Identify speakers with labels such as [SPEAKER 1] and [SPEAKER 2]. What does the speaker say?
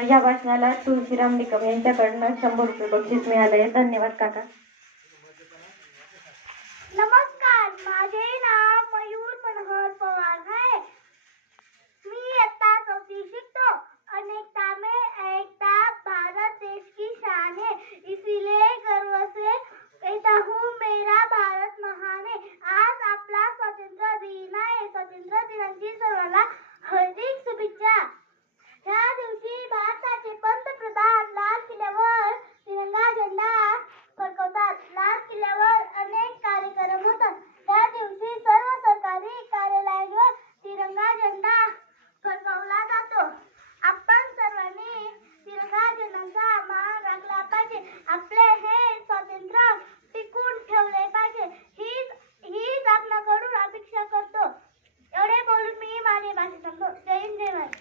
[SPEAKER 1] या भाषणाला तुळशीराम निकम यांच्याकडनं शंभर रुपये बक्षीस मिळालंय धन्यवाद काका. Benim demez.